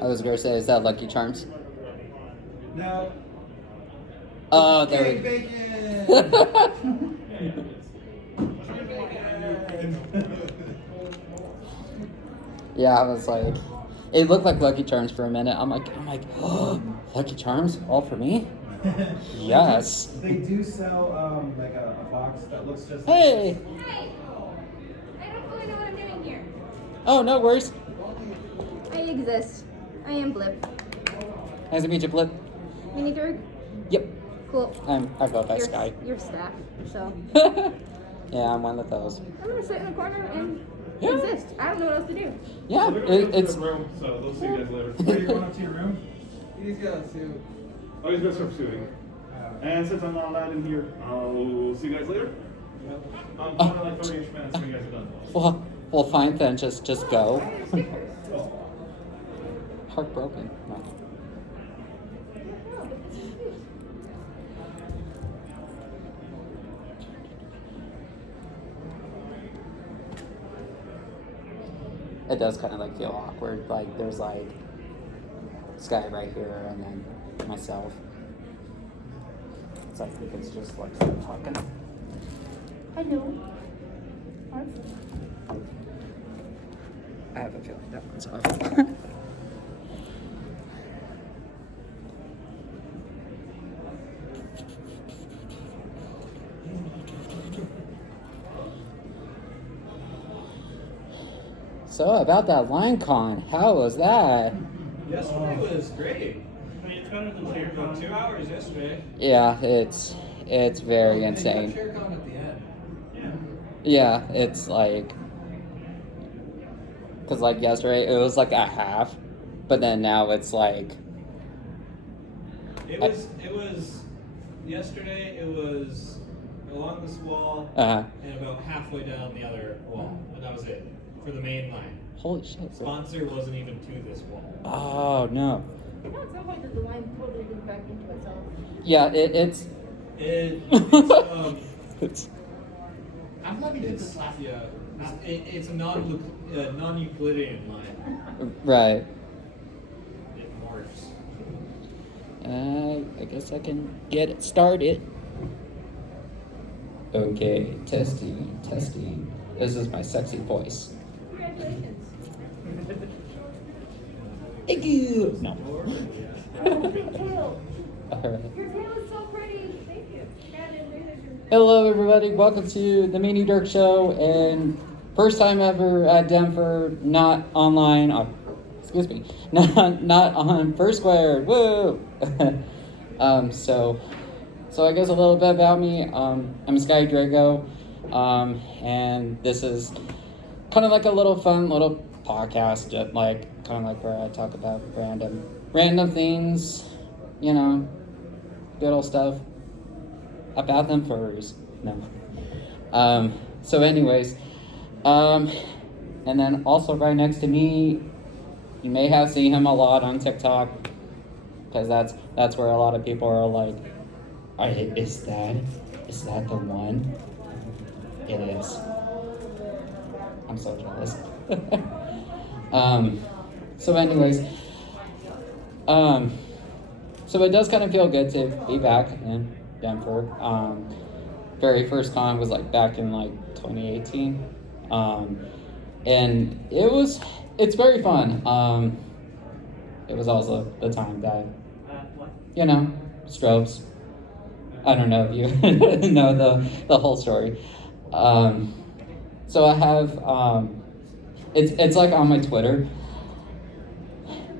I was gonna say, is that Lucky Charms? No. Oh, there we Bacon! Yeah, I was like, it looked like Lucky Charms for a minute. I'm like, oh, Lucky Charms, all for me? Yes. They do sell like a box that looks just Hey. Hi. I don't really know what I'm doing here. Oh, no worries. I exist. I am Blip. Nice to meet you, Blip. Mini Derg? Yep. Cool. I go by Sky. You're staff, so. Yeah, I'm one of those. I'm gonna sit in the corner and Yeah. exist. I don't know what else to do. Yeah, They're gonna go to it's. the room, so they'll see you guys later. Are you going up to your room? He's got a suit. Oh, he's gonna start shooting. And since I'm not allowed in here, I'll see you guys later. I'm probably like 30-ish minutes when you guys are done. Well, fine then. Just go. Why are there stickers? Heartbroken. No. It does kind of like feel awkward. Like there's like Sky right here, and then myself. It's like we could just like start talking. Hello. I have a feeling that one's off. So about that line con, how was that? Yesterday was great. I mean, it's better than Sharecon. About 2 hours yesterday. Yeah, it's very insane. ShareCon at the end. Yeah. Yeah, it's like, cause like yesterday it was like a half, but then now it's like, It was yesterday it was along this wall uh, and about halfway down the other wall. And that was it. For the main line. holy shit. Sponsor wasn't even to this wall. Oh no. You know, at some point, the line totally goes back into itself. Yeah, it's. It's I'm not even it's yeah. It's a non-Euclidean line. Right. It morphs. I guess I can get it started. Okay, testing. This is my sexy voice. Congratulations. Thank you. No. Oh, big tail. All right. Your tail is so pretty. Thank you. Yeah, I didn't realize you were- Hello, everybody. Welcome to the Mini Derg Show, and first time ever at Denfur, not online. Excuse me, not on Foursquare. Woo! So I guess a little bit about me. I'm Sky Drago, and this is kind of like a little fun little podcast, just like kind of like where I talk about random things, you know, good old stuff about them furries. No. So anyways, and then also right next to me, you may have seen him a lot on TikTok, because that's where a lot of people are like, is that the one? It is. I'm so jealous. So anyways, so it does kind of feel good to be back in Denver. Very first con was like back in like 2018. And it's very fun. It was also the time that, you know, strobes. I don't know if you know the whole story. So I have, it's like on my Twitter,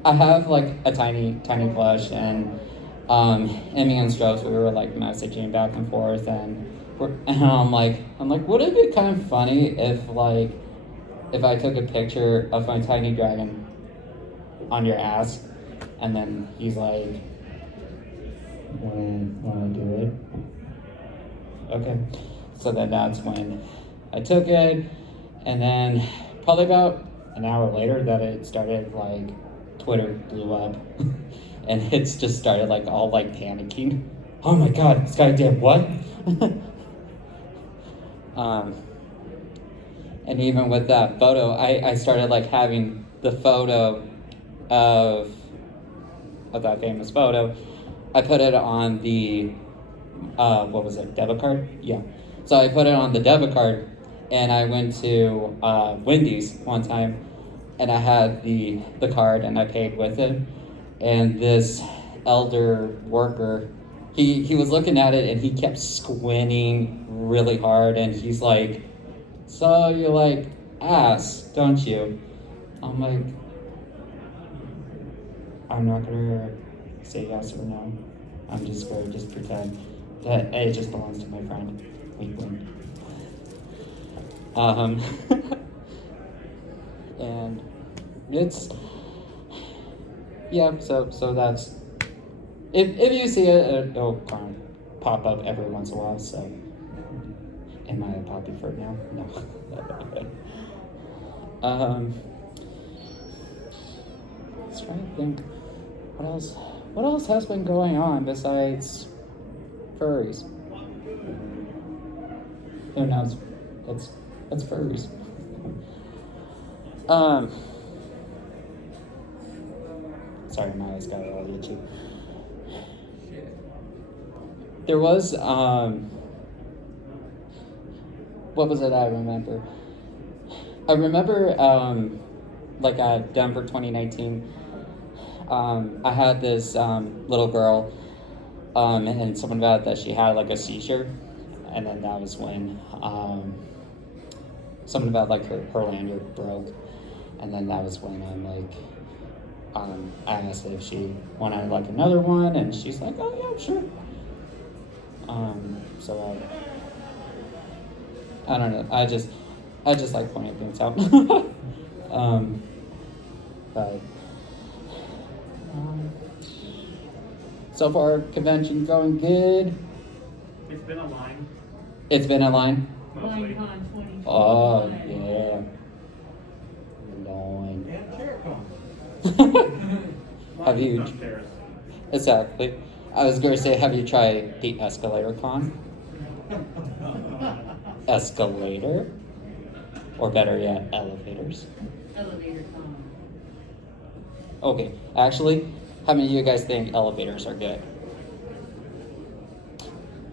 I have like a tiny plush, and me and Strokes, we were like messaging back and forth, and I'm like, would it be kind of funny if I took a picture of my tiny dragon on your ass, and then he's like, wanna do it? Okay. So then that's when I took it, and then probably about an hour later that it started, like, Twitter blew up, and it's just started like all like panicking. Oh my god, this guy did what? And even with that photo, I started like having the photo of that famous photo. I put it on the what was it, debit card? Yeah. So I put it on the debit card, and I went to Wendy's one time, and I had the card, and I paid with it. And this elder worker, he was looking at it, and he kept squinting really hard, and he's like, "So you like ass, don't you?" I'm like, "I'm not gonna say yes or no. I'm just gonna just pretend that it just belongs to my friend." Wink, wink. And it's, yeah. So that's, if you see it, it'll kind of pop up every once in a while. So, am I a poppy fruit now? No. Let's try to think. What else has been going on besides furries? Who knows? It's furries. Sorry, my eyes got all itchy. There was what was it I remember? I remember like at Denfur 2019, I had this little girl, and someone about that she had like a seizure, and then that was when something about like her lanyard broke, and then that was when I'm like, I asked if she wanted like another one, and she's like, "Oh yeah, sure." So I don't know. I just like pointing things out. But so far, convention going good. It's been a line. It's been a line. Mostly. LineCon 20. Oh yeah, line. And Terracon. Have you? Not Paris. Exactly. I was going to say, have you tried the escalator con? Escalator? Or better yet, elevators. Elevator con. Okay, actually, how many of you guys think elevators are good?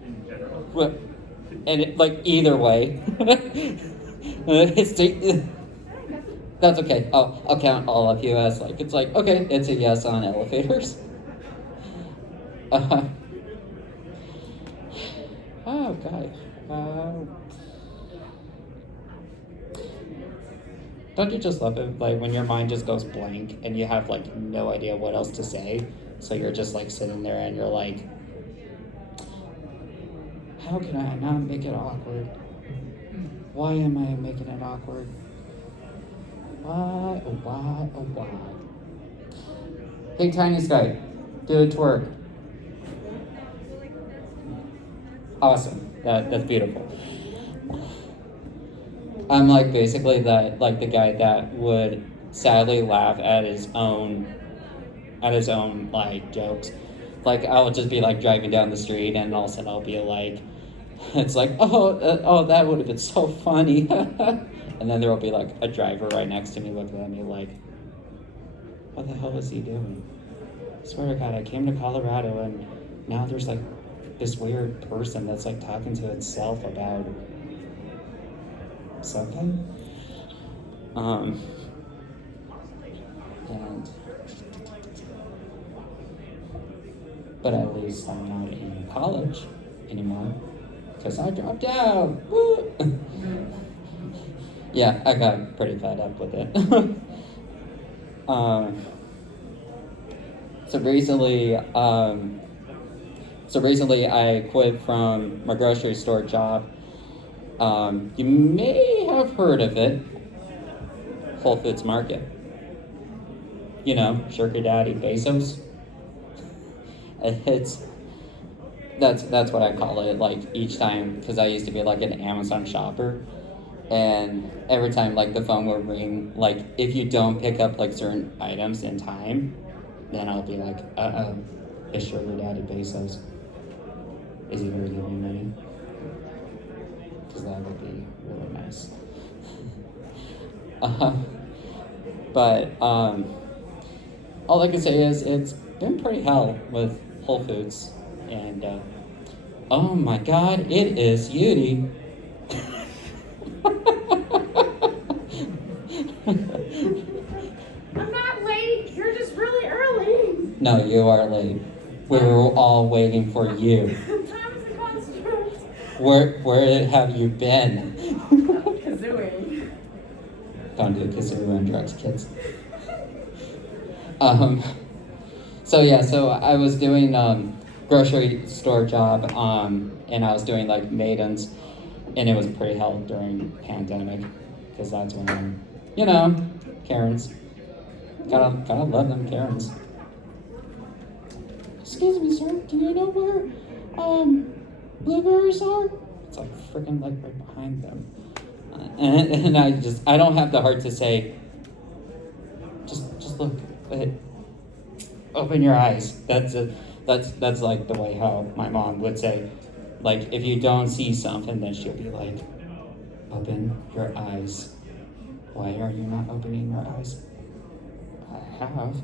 In general. Well, and it, like either way. That's okay. I'll count all of you as like, it's like, okay, it's a yes on elevators. Oh God. Don't you just love it, like when your mind just goes blank and you have like no idea what else to say, so you're just like sitting there and you're like, how can I not make it awkward? Why am I making it awkward? Why, oh why, oh why? Hey Tiny Sky, do a twerk. Awesome. That's beautiful. I'm like basically the guy that would sadly laugh at his own like jokes. Like I'll just be like driving down the street and all of a sudden I'll be like, it's like, oh that would have been so funny. And then there will be like a driver right next to me looking at me like, what the hell is he doing? I swear to God, I came to Colorado and now there's like this weird person that's like talking to itself about something. And but at least I'm not in college anymore because I dropped out. Woo! Yeah, I got pretty fed up with it. So recently I quit from my grocery store job. You may have heard of it, Whole Foods Market. You know, Sugar Daddy Bezos. That's what I call it. Like each time, because I used to be like an Amazon shopper, and every time like the phone will ring, like if you don't pick up like certain items in time, then I'll be like, it's Sugar Daddy Bezos. Is he gonna give me money? Because that would be really nice. But all I can say is it's been pretty hell with Whole Foods, and oh my God, it is Yudi. I'm not late. You're just really early. No, you are late. We were all waiting for you. Time is a construct. Where have you been? Kazooing. Don't do kazoo and drugs, kids. So yeah, so I was doing grocery store job, and I was doing like maidens, and it was pretty hell during pandemic, because that's when, Karens. Gotta love them Karens. Excuse me, sir, do you know where blueberries are? It's like freaking like right behind them. And I don't have the heart to say, just look, open your eyes. That's like the way how my mom would say, like, if you don't see something, then she'll be like, open your eyes. Why are you not opening your eyes? I have.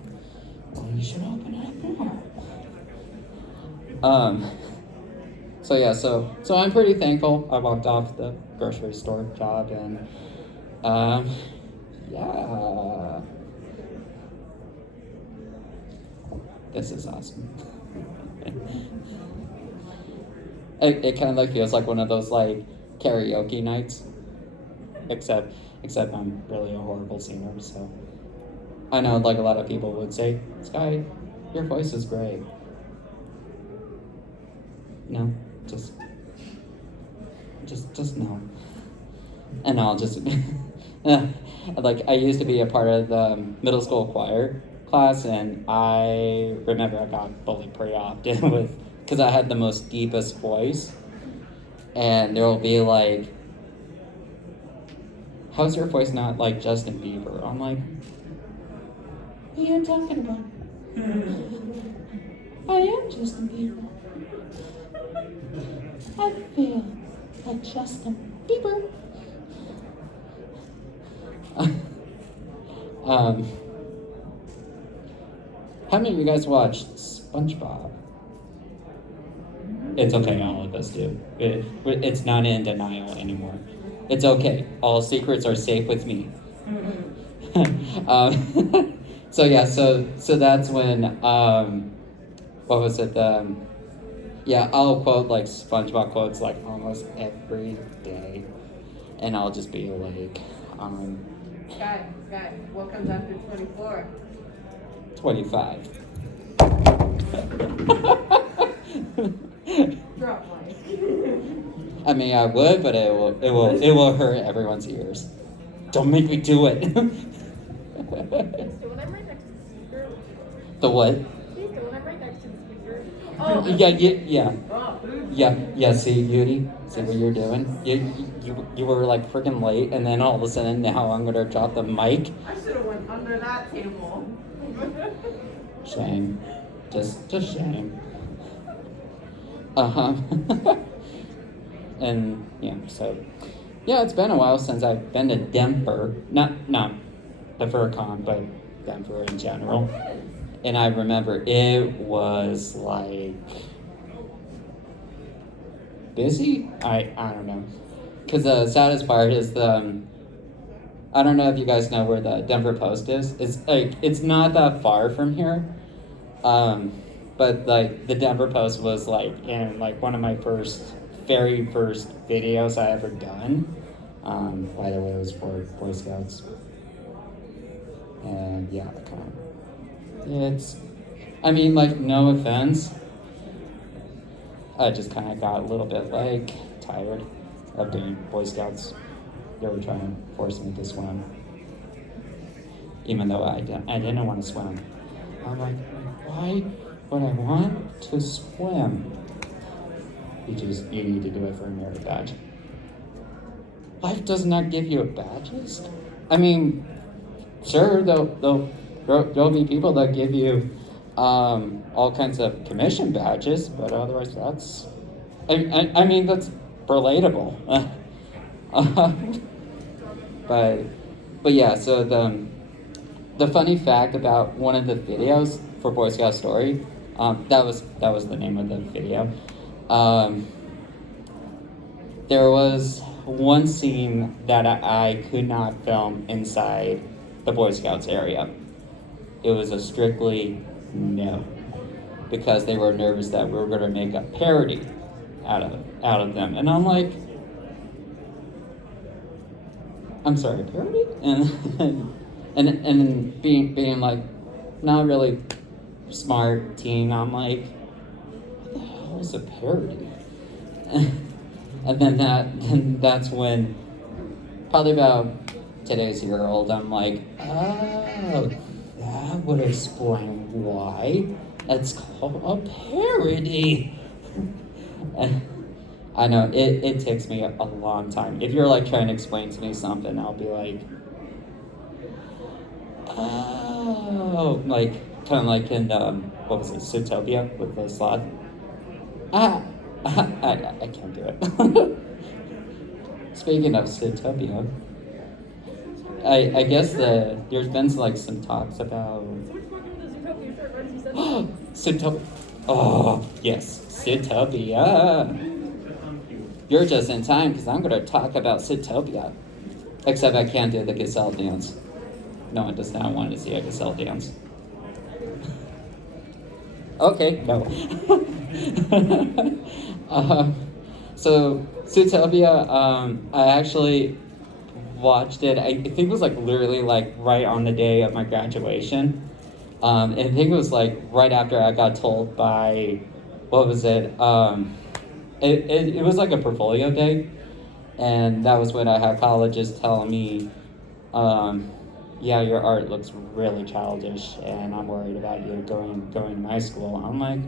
Well, you should open it up more. So yeah, so I'm pretty thankful. I walked off the grocery store job, and yeah, this is awesome. It kind of like feels like one of those like karaoke nights, except I'm really a horrible singer. So I know like a lot of people would say, Sky, your voice is great. No, just no. And I'll just like I used to be a part of the middle school choir class, and I remember I got bullied pretty often with because I had the most deepest voice, and there will be like, how's your voice not like Justin Bieber? I'm like, what are you talking about? I am Justin Bieber. I feel like Justin Bieber. How many of you guys watched SpongeBob? It's okay, all of us do. It's not in denial anymore. It's okay. All secrets are safe with me. So yeah, so that's when what was it? Yeah, I'll quote like SpongeBob quotes like almost every day, and I'll just be like, Guy, what comes after 24? 25. Drop mic. I mean, I would, but it will hurt everyone's ears. Don't make me do it. Please do when I'm right next to the speaker. The what? Please do when I'm right next to the speaker. Yeah. See, Yudi, see what you're doing? You were like freaking late, and then all of a sudden now I'm gonna drop the mic. I should have went under that table. Shame, just shame. And yeah, so yeah, it's been a while since I've been to Denfur. Not the FurCon, but Denfur in general. And I remember it was like busy. I don't know, because the saddest part is I don't know if you guys know where the Denver Post is. It's not that far from here, but like the Denver Post was like in like one of my very first videos I ever done. By the way, it was for Boy Scouts, and yeah, I mean, like, no offense, I just kind of got a little bit like tired of doing Boy Scouts. They were trying to force me to swim, even though I didn't want to swim. I'm like, why would I want to swim? You need to do it for a merit badge. Life does not give you badges. I mean, sure, there'll be people that give you all kinds of commission badges, but otherwise that's, I mean, that's relatable. But but yeah, so the funny fact about one of the videos for Boy Scout Story, that was the name of the video. There was one scene that I could not film inside the Boy Scouts area. It was a strictly no, because they were nervous that we were going to make a parody out of them, and I'm like, I'm sorry, parody, and being like not really smart teen, I'm like, what the hell is a parody? And then that's when, probably about today's year old, I'm like, oh, that would explain why it's called a parody. And I know it takes me a long time. If you're like trying to explain to me something, I'll be like, oh, like kind of like in what was it, Zootopia with the sloth. I can't do it. Speaking of Zootopia, I guess there's been like some talks about Zootopia. Oh yes, Zootopia. You're just in time because I'm going to talk about Zootopia. Except I can't do the gazelle dance. No one does not want to see a gazelle dance. Okay, no. So Zootopia, I actually watched it. I think it was like literally like right on the day of my graduation. And I think it was like right after I got told by, what was it? It was like a portfolio day, and that was when I had colleges telling me, yeah, your art looks really childish, and I'm worried about you going to my school. I'm like,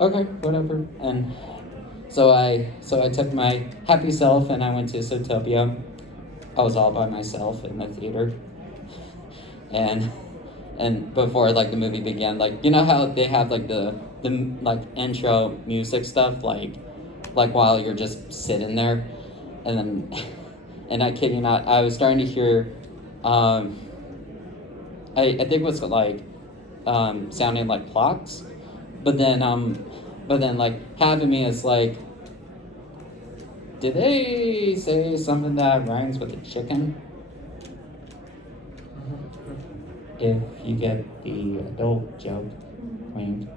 okay, whatever. And so I took my happy self and I went to Zootopia. I was all by myself in the theater, and before like the movie began, like you know how they have like the like intro music stuff, like while you're just sitting there, and then and I kid you not, I was starting to hear I think it was like sounding like clocks, but then like half of me is like, did they say something that rhymes with a chicken? If you get the adult joke, wink.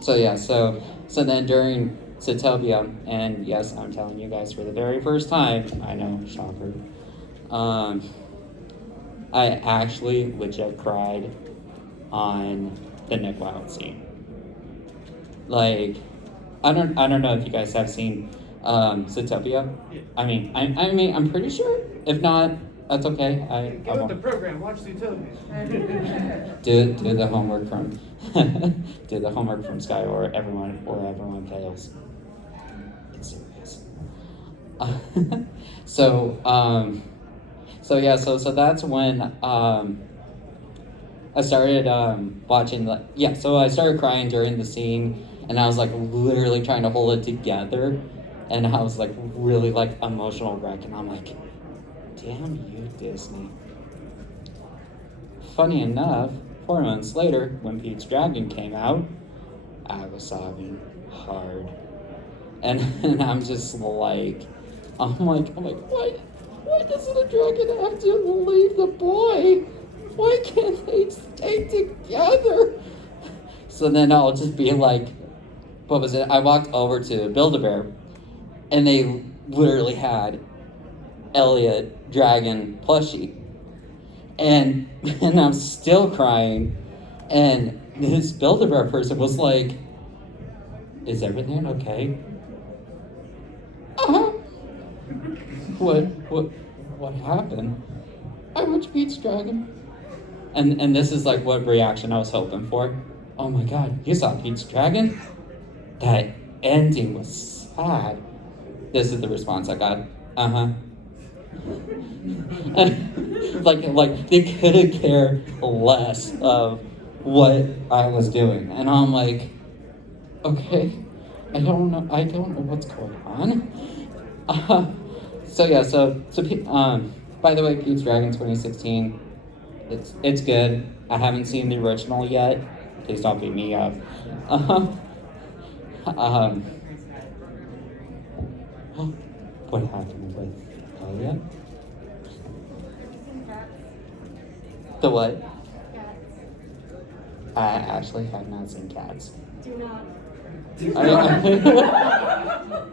So yeah, so then during Zootopia, and yes, I'm telling you guys for the very first time, I know, shocker, I actually legit cried on the Nick Wilde scene. Like, I don't know if you guys have seen Zootopia. I mean, I'm pretty sure. If not, that's okay. I Get with won't. the program, watch Zootopia. Do the homework from do the homework from Sky, or everyone fails. It's serious. So that's when I started watching so I started crying during the scene, and I was like literally trying to hold it together, and I was like really like emotional wreck, and I'm like, damn you, Disney. Funny enough, 4 months later, when Pete's Dragon came out, I was sobbing hard. And I'm just like, why doesn't a dragon have to leave the boy? Why can't they stay together? So then I'll just be like, what was it? I walked over to Build-A-Bear, and they literally had Elliot Dragon plushie. And I'm still crying, and this Build-A-Bear person was like, is everything okay? What happened? I watched Pete's Dragon. And this is like what reaction I was hoping for. Oh my god, you saw Pete's Dragon? That ending was sad. This is the response I got. like they couldn't care less of what I was doing, and I'm like, okay, I don't know what's going on. By the way, Pete's Dragon 2016, it's good. I haven't seen the original yet. Please don't beat me up. Um, what happened with Talia? The what? I actually have not seen Cats. Do not.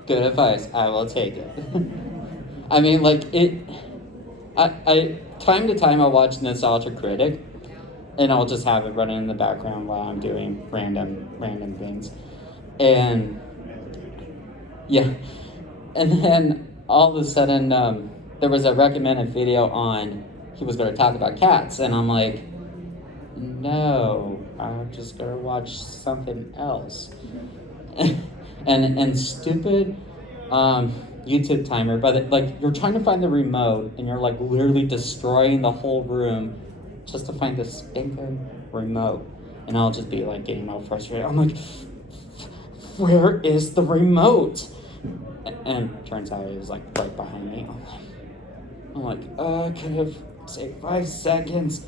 Good advice. I will take it. I mean, like it. I time to time I'll watch Nostalgia Critic, and I'll just have it running in the background while I'm doing random things, and yeah, and then all of a sudden there was a recommended video on he was going to talk about cats, and I'm like, no, I'm just going to watch something else. and stupid YouTube timer, but like you're trying to find the remote and you're like literally destroying the whole room just to find the stinking remote, and I'll just be like getting all frustrated. I'm like, where is the remote? And turns out it was like right behind me. I'm like, I could have saved 5 seconds.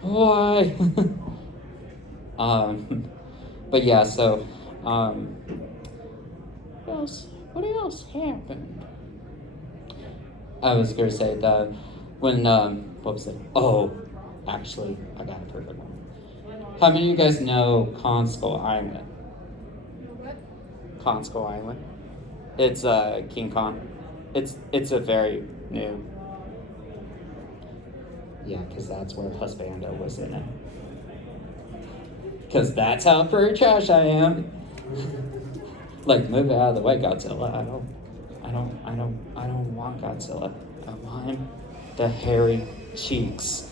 Why? But yeah, so what else happened? I was gonna say that when what was it? Oh, actually, I got a perfect one. How many of you guys know Conskull Island? What? Conskull Island. It's King Kong. It's a very new. Yeah, because that's where Husbando was in it. Because that's how furry trash I am. Like, move it out of the way, Godzilla. I don't want Godzilla. I want the hairy cheeks.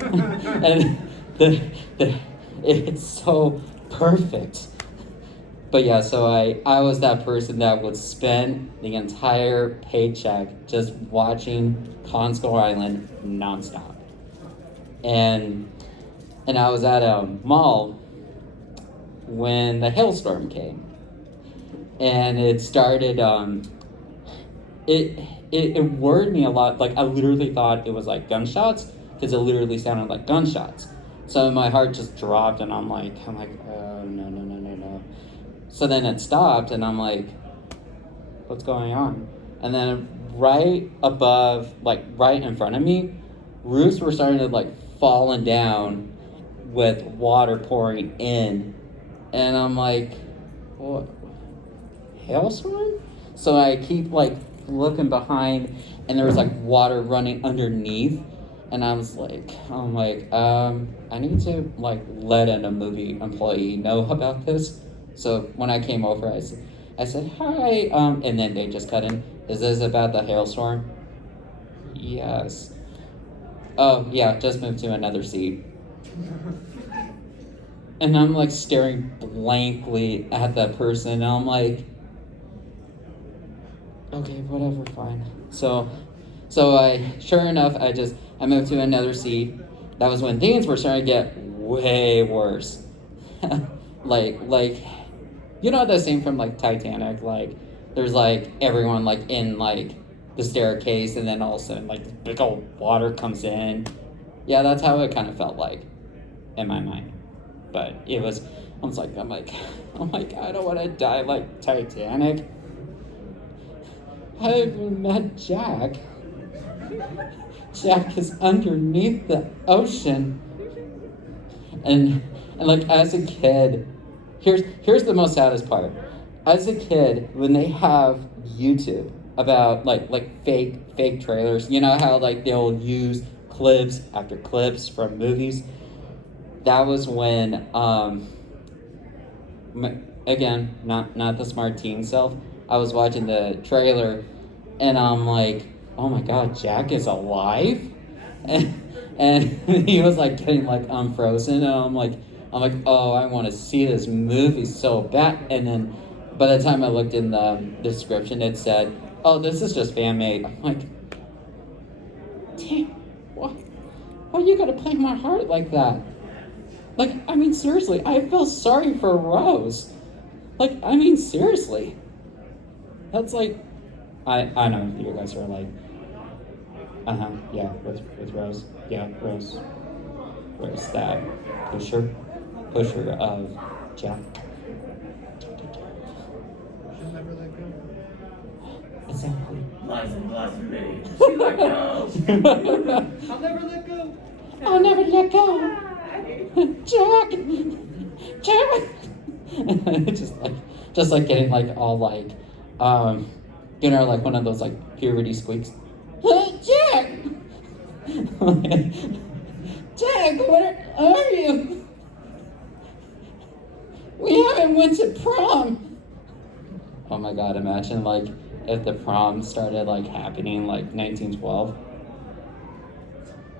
And it's so perfect. But yeah, so I was that person that would spend the entire paycheck just watching Conskull Island nonstop. And I was at a mall when the hailstorm came. And it started, it worried me a lot. Like, I literally thought it was like gunshots, because it literally sounded like gunshots. So my heart just dropped, and I'm like, oh, no. So then it stopped, and I'm like, what's going on? And then right above, like right in front of me, roofs were starting to like falling down with water pouring in. And I'm like, what? Hailstorm? So I keep like looking behind, and there was like water running underneath. And I was like, I need to like let in a movie employee know about this. So when I came over, I said, hi, and then they just cut in. Is this about the hailstorm? Yes. Oh, yeah, just moved to another seat. And I'm like staring blankly at that person, and I'm like, okay, whatever, fine. So sure enough, I moved to another seat. That was when things were starting to get way worse. like, you know that scene from like Titanic, like there's like everyone like in like the staircase, and then all of a sudden like this big old water comes in. Yeah, that's how it kind of felt like in my mind. But it was, I'm like, I don't want to die like Titanic. I haven't met Jack. Jack is underneath the ocean. And like as a kid, here's the most saddest part. As a kid, when they have YouTube about like fake trailers, you know how like they'll use clips after clips from movies. That was when again, not the smart teen self. I was watching the trailer, and I'm like, oh my god, Jack is alive? And he was like getting like unfrozen, and I'm like, oh, I want to see this movie so bad. And then by the time I looked in the description, it said, oh, this is just fan made. I'm like, damn, why you gotta play my heart like that? Like, I mean, seriously, I feel sorry for Rose. Like, I mean, seriously. That's like, I know you guys are like, yeah, with Rose, yeah, Rose, that pusher of Jack. She'll never let go. Exactly. Lies and blasphemy. She let go. I'll never let go. I'll never let go. Jack. just like getting like all like, like one of those like puberty squeaks. Jack. Jack, where are you? We haven't went to prom. Oh my God! Imagine like if the prom started like happening like 1912.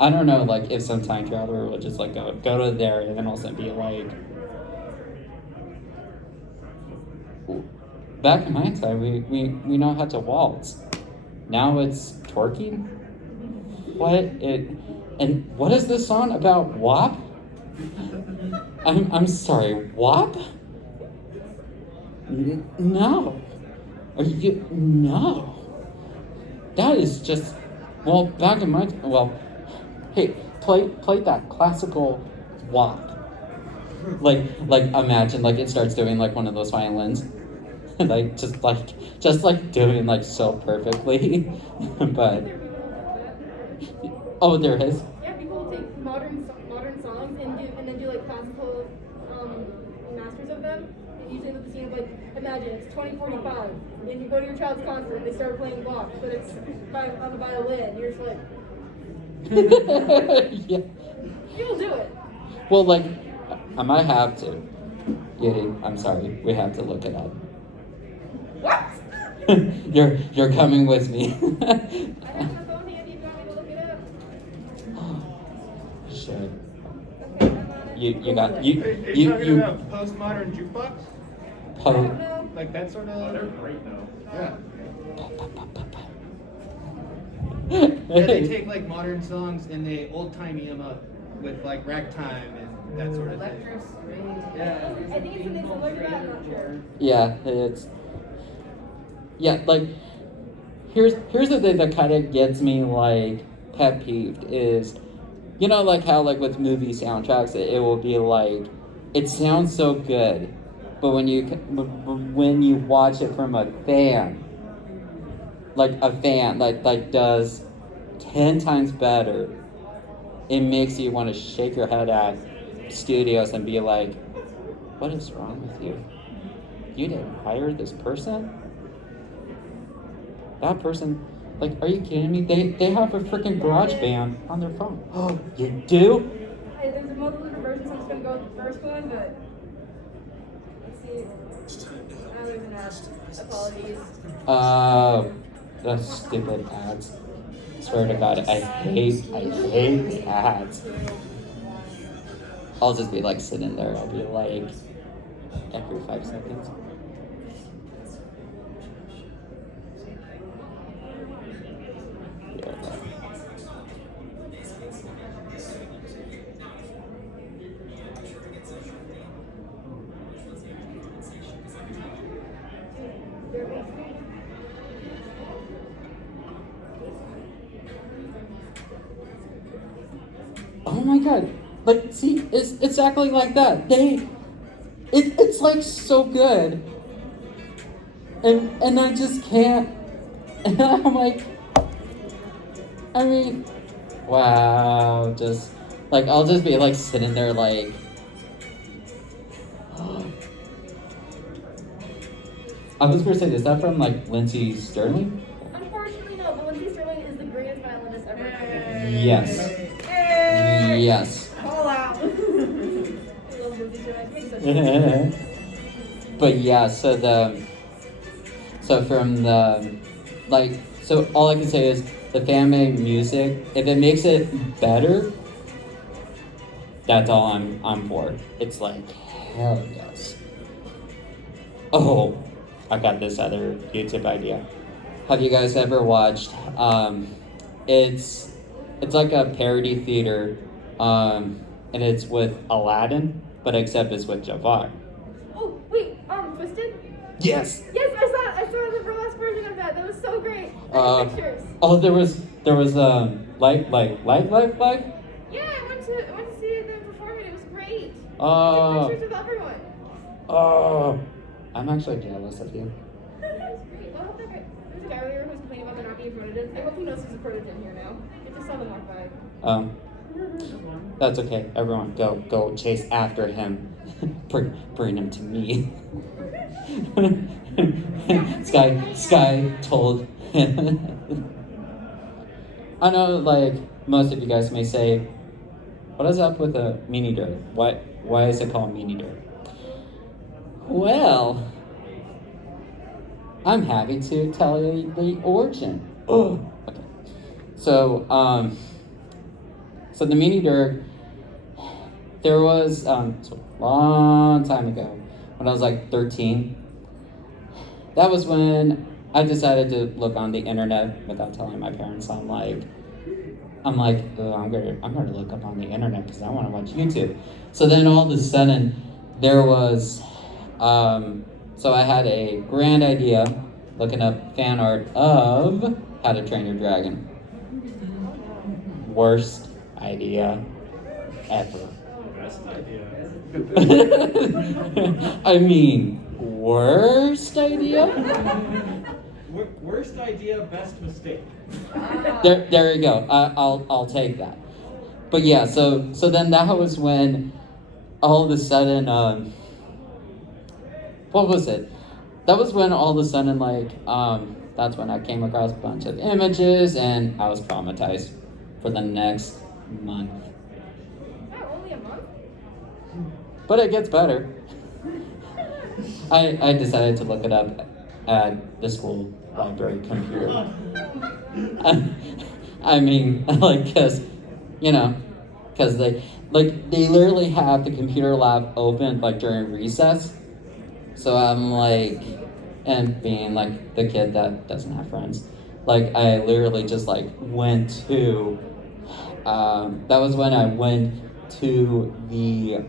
I don't know, like if some time traveler would just like go to there and then also be like, back in my time we know how to waltz. Now it's twerking. What is this song about? WAP? I'm sorry, WAP? No. Are you no? That is just back in my hey, play that classical WAP. Like imagine like it starts doing like one of those violins. like just doing like so perfectly. But oh, there is. Yeah, people will take modern songs and then do like classical masters of them. And usually with the scene of like, imagine it's 2045, and you go to your child's concert and they start playing Bach, but it's on a violin. You're just like, Yeah. people do it. Well, like I might have to. Yeti, I'm sorry, we have to look it up. What? You're coming with me. I have my phone handy if you want me to look it up. Should. Okay, I'm on it. You got Are you talking about postmodern jukebox? I don't know. Like that sort Oh, they're of. great though. Yeah. Yeah, they take like modern songs and they old timey them up with like ragtime and that sort of thing. Yeah. I think it's something similar to that, I'm not sure. Yeah, like here's the thing that kind of gets me like pet peeved is, like how like with movie soundtracks it will be like it sounds so good, but when you watch it from a fan, like does 10 times better, it makes you want to shake your head at studios and be like, what is wrong with you? You didn't hire this person? That person, like, are you kidding me? They have a freaking garage band on their phone. Oh, you do? There's a multiple different versions. I'm just gonna go with the first one, but let's see. Oh, there's an ad. Apologies. The stupid ads. Swear to God, I hate the ads. I'll just be like sitting there. I'll be like every 5 seconds. Oh my God! Like, see, it's exactly like that. It's like so good, and I just can't. And I'm like, I mean, wow, just like I'll just be like sitting there like. I was gonna say, is that from like Lindsey Sterling? Unfortunately, no, but Lindsey Sterling is the greatest violinist ever. Yes. Yes. Call out. I love Lindsey Sterling. Makes such a But yeah, so all I can say is the fan made music, if it makes it better, that's all I'm for. It's like, hell yes. Oh, I got this other YouTube idea. Have you guys ever watched it's like a parody theater, and it's with Aladdin, but except it's with Jafar. Oh, wait, Twisted? Yes. Yes, I saw the last version of that. That was so great. Pictures. Oh, there was life. Yeah, I went to see them perform it. It was great. Oh. Took pictures with everyone. Oh, I'm actually jealous of you. It was great. I hope that guy. There's a guy earlier who was complaining about there not being prototypes. I hope he knows there's a prototype here now. I just saw them walk by. That's okay. Everyone, go chase after him. Bring him to me. Sky told him. I know, like, most of you guys may say, what is up with a mini Derg? Why is it called mini Derg? Well, I'm happy to tell you the origin. Oh, okay. So the mini Derg, there was so a long time ago, when I was like 13. That was when I decided to look on the internet without telling my parents. I'm like, oh, I'm gonna look up on the internet because I want to watch YouTube. So then all of a sudden, there was, so I had a grand idea, looking up fan art of How to Train Your Dragon. Worst idea ever. Best idea. I mean, worst idea? Worst idea, best mistake. There you go. I'll take that. But yeah, so then that was when all of a sudden, what was it? That was when all of a sudden, like, that's when I came across a bunch of images and I was traumatized for the next month. Oh, only a month? But it gets better. I decided to look it up at the school library computer. I mean, like, cause they literally have the computer lab open like during recess. So I'm like, and being like the kid that doesn't have friends, like I literally just like went to, that was when I went to the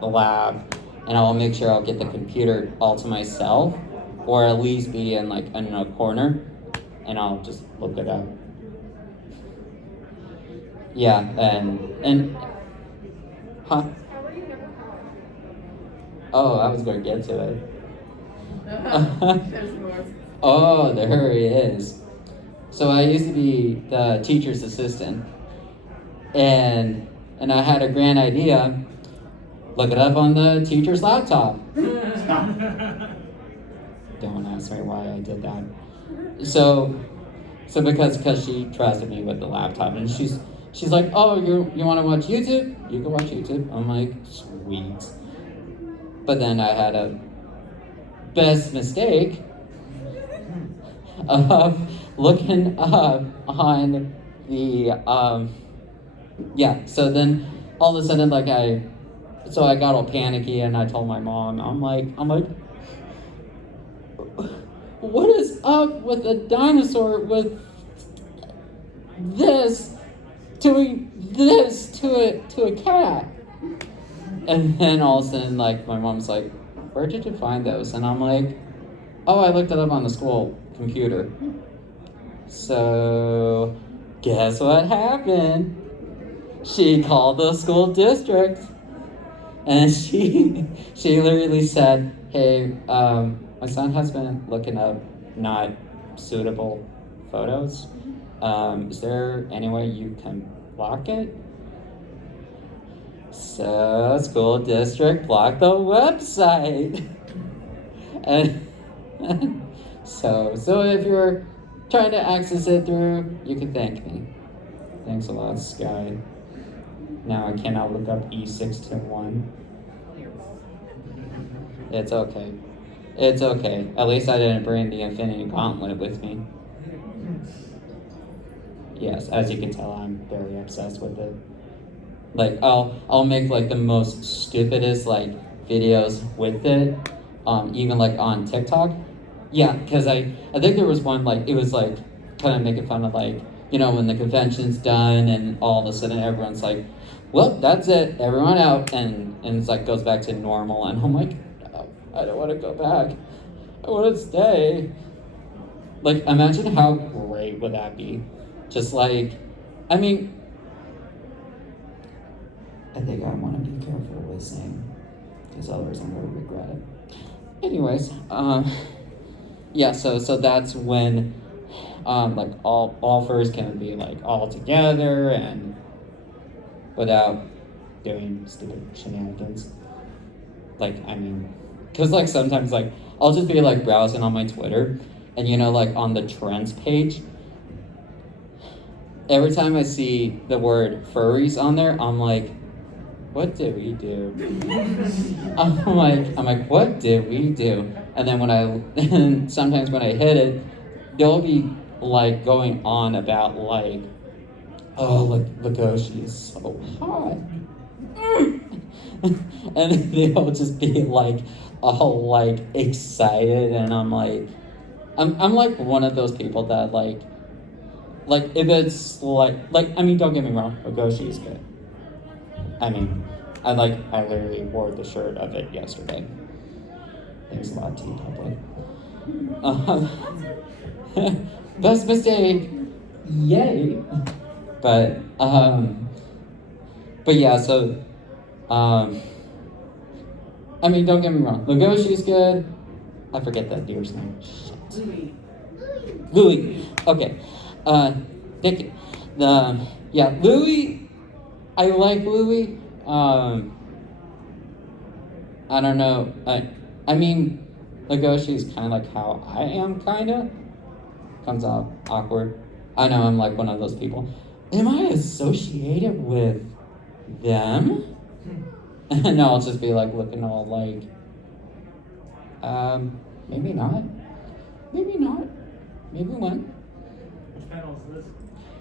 lab, and I'll make sure I'll get the computer all to myself, or at least be in like in a corner, and I'll just look it up. Yeah, and huh? How were you never caught? Oh, I was going to get to it. Oh, there he is. So I used to be the teacher's assistant, and I had a grand idea. Look it up on the teacher's laptop. Don't ask me why I did that. So because she trusted me with the laptop, and she's like, oh, you want to watch YouTube? You can watch YouTube. I'm like, sweet. But then I had a best mistake of looking up on the so then all of a sudden like I got all panicky and I told my mom, I'm like, what is up with a dinosaur with this doing this to a cat? And then all of a sudden, like, my mom's like, where did you find those? And I'm like, oh, I looked it up on the school computer. So, guess what happened? She called the school district. And she literally said, hey, my son has been looking up not suitable photos. Is there any way you can block it? So, school district blocked the website. And so if you're trying to access it through, you can thank me. Thanks a lot, Sky. Now I cannot look up E621. It's okay. It's okay. At least I didn't bring the Infinity Gauntlet with me. Yes, as you can tell, I'm very obsessed with it. Like, I'll make like the most stupidest like videos with it, even like on TikTok. Yeah, because I think there was one like, it was like kind of making fun of like, you know, when the convention's done and all of a sudden everyone's like, well, that's it, everyone out, and it's like goes back to normal, and I'm like, no, I don't want to go back. I want to stay. like, imagine how great would that be? Just like, I mean, I think I want to be careful with saying, because otherwise I'm going to regret it. Anyways, yeah, so that's when, like, all furs can be, like, all together and without doing stupid shenanigans. Like, I mean, because, like, sometimes, like, I'll just be, like, browsing on my Twitter, and, you know, like, on the trends page, every time I see the word furries on there, I'm like, what did we do? I'm like, what did we do? And then and sometimes when I hit it, they'll be, like, going on about, like, oh, like, Legoshi is so hot. And they'll just be, like, all, like, excited, and I'm like, I'm like one of those people that, like, if it's, like, I mean, don't get me wrong, Legoshi is good. I mean, I literally wore the shirt of it yesterday. Thanks a lot, T-Public. Best mistake! Yay! But yeah, so, I mean, don't get me wrong, Legoshi's good. I forget that deer's name. Shit. Louis. Okay. Thank you. Yeah, Louis, I like Louis. I don't know. I mean, Legoshi is kind of like how I am, kind of. Comes out awkward. I know I'm like one of those people. Am I associated with them? And I'll just be like looking all like, maybe not. Maybe not. Maybe when. Which panel is this?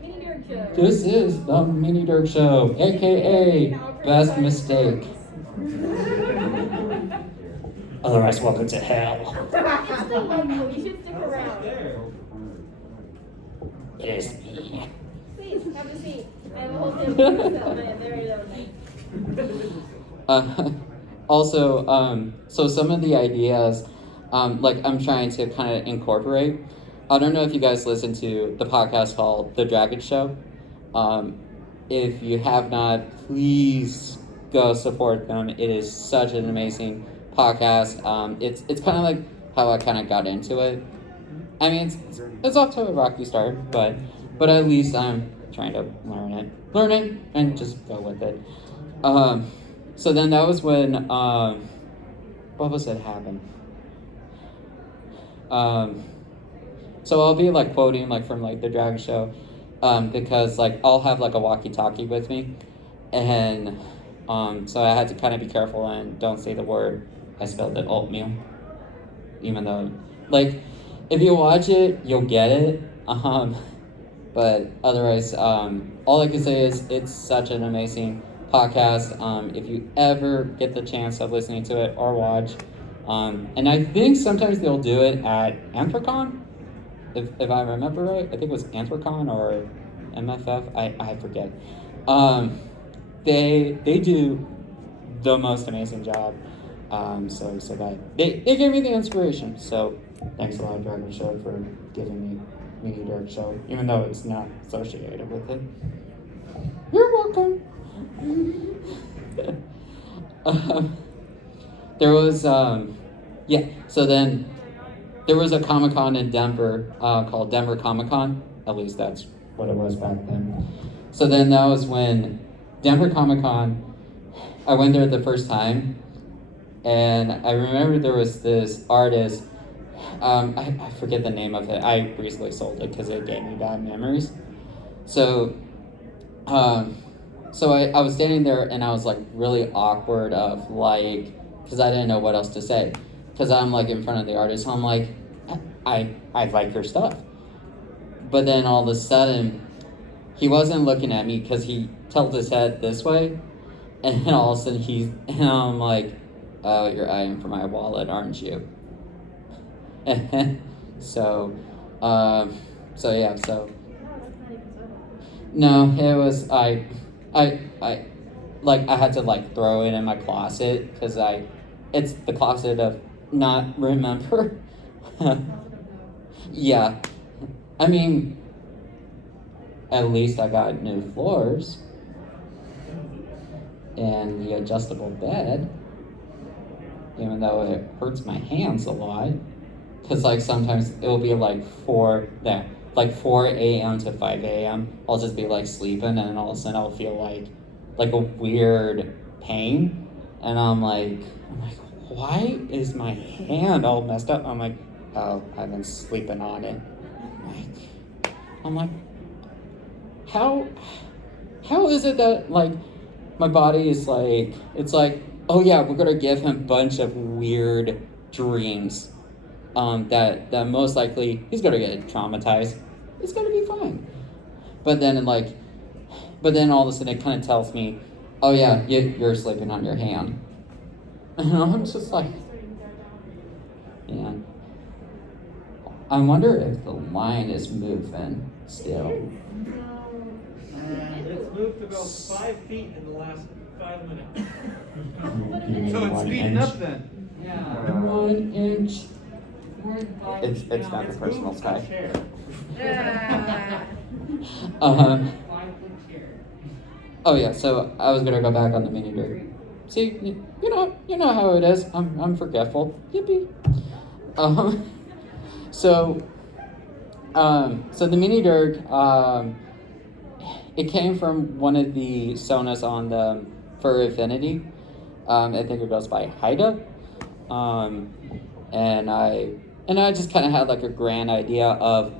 Mini Derg Show. This is the Mini Derg Show, aka Best Mistake. Otherwise, welcome to hell. It's the logo. You should stick around. It is me. Please, have a seat. I have a whole table to myself. There you go. Also, so some of the ideas, like I'm trying to kind of incorporate. I don't know if you guys listen to the podcast called The Dragon Show. If you have not, please go support them. It is such an amazing podcast. It's kind of like how I kind of got into it. I mean, it's off to a rocky start, but at least I'm trying to learn it, and just go with it. So then that was when, what was it happened? So I'll be like quoting like from like the Dragon Show, because like I'll have like a walkie-talkie with me, and so I had to kind of be careful and don't say the word I spelled it oatmeal, even though like if you watch it you'll get it, but otherwise all I can say is it's such an amazing podcast. If you ever get the chance of listening to it or watch, and I think sometimes they'll do it at Anthrocon. If I remember right, I think it was Anthrocon or MFF. I forget. They do the most amazing job. So that they gave me the inspiration. So thanks a lot, Dragon Show, for giving me Mini Derg Show, even though it's not associated with it. You're welcome. There was yeah. So then. There was a Comic-Con in Denver called Denver Comic-Con. At least that's what it was back then. So then that was when Denver Comic-Con, I went there the first time. And I remember there was this artist, I forget the name of it. I recently sold it because it gave me bad memories. So I was standing there and I was like really awkward of like, because I didn't know what else to say. Because I'm like in front of the artist, so I'm like, I like your stuff. But then all of a sudden, he wasn't looking at me because he tilted his head this way, and then all of a sudden and I'm like, oh, you're eyeing for my wallet, aren't you? So yeah, so. No, it was, I had to like throw it in my closet because it's the closet of not remember. Yeah, I mean, at least I got new floors and the adjustable bed, even though it hurts my hands a lot. Because like sometimes it'll be like 4 a.m. to 5 a.m. I'll just be like sleeping, and all of a sudden I'll feel like a weird pain, and I'm like, why is my hand all messed up? I'm like, oh, I've been sleeping on it. I'm like, how is it that like my body is like, it's like, oh yeah, we're gonna give him a bunch of weird dreams, that most likely he's gonna get traumatized. It's gonna be fine. But then all of a sudden it kind of tells me, oh yeah, you're sleeping on your hand. And I'm just like, yeah. I wonder if the line is moving still. It's moved about 5 feet in the last 5 minutes. So it's speeding up then. Yeah. 1 inch. It's not the personal sky. Oh yeah, so I was gonna go back on the mini Derg. See, you know how it is. I'm forgetful. Yippee. So the mini Derg, it came from one of the Sonas on the Fur Affinity. I think it goes by Haida. And I just kind of had like a grand idea of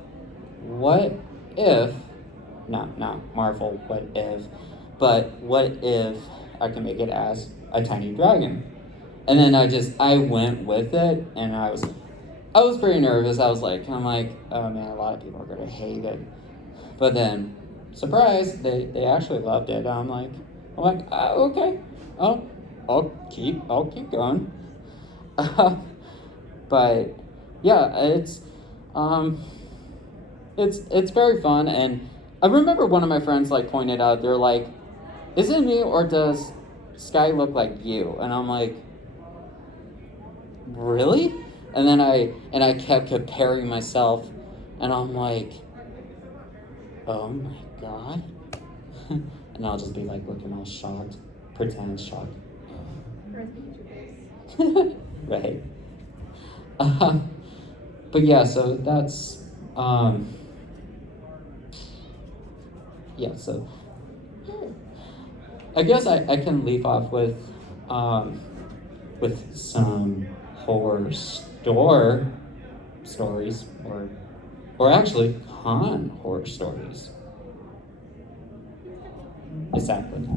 what if, not Marvel, what if I can make it as a tiny dragon. And then I went with it, and I was pretty nervous. I'm like, oh man, a lot of people are gonna hate it. But then, surprise, they actually loved it. I'm like, oh, okay, I'll keep going. But yeah, it's very fun. And I remember one of my friends like pointed out, they're like, is it me or does Sky look like you? And I'm like, really? And then I kept comparing myself, and I'm like, oh my god. And I'll just be like looking all shocked, pretend shocked. Right. But yeah, so that's yeah, so I guess I can leave off with some horror stories, or actually con horror stories. Exactly.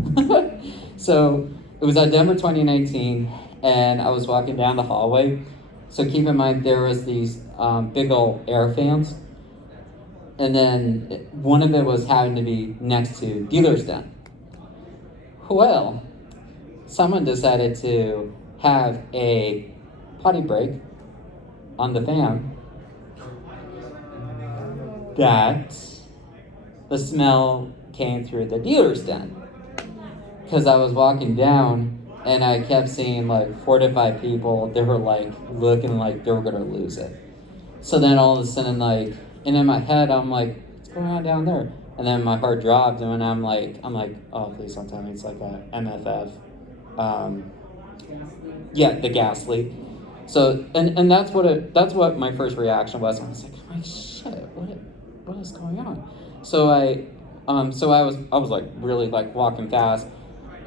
So it was at Denver 2019, and I was walking down the hallway. So keep in mind there was these big old air fans, and then one of it was having to be next to dealer's den. Well, someone decided to have a potty break on the fan that the smell came through the dealer's den. Because I was walking down and I kept seeing like 4 to 5 people, they were like looking like they were gonna lose it. So then all of a sudden, like, and in my head, I'm like, what's going on down there? And then my heart dropped, and I'm like, oh, please don't tell me it's like a MFF. Yeah, the gas leak. So, and that's what my first reaction was. I was like, shit, what is going on? So I was like really like walking fast,